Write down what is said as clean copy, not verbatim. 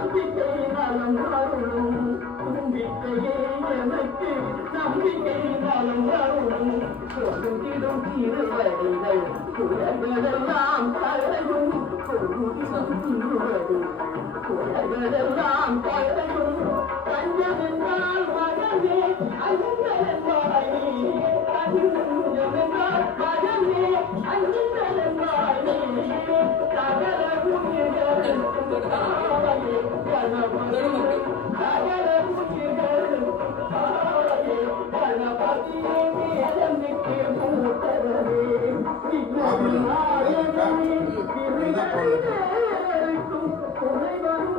நம்பிக்கை நலம் அருளும் தும்பிக்கையே எனக்கு நம்பிக்கை நலம் அருளும் கொடுத்திடும் திருவடிகள் குலகளெல்லாம் கரையும் கொடுத்திடும் திருவடிகள் குலகளெல்லாம் கரையும் கஞ்சமென்றால் மகனே அஞ்சலென்றாய் அஞ்சமென்றால் மகனே அஞ்சலென்றாய் சகல புண்ணியங்கள் சகல புண்ணியங்கள் கணபதியே மேலமிக்கு மூத்தரவே துணை வரும்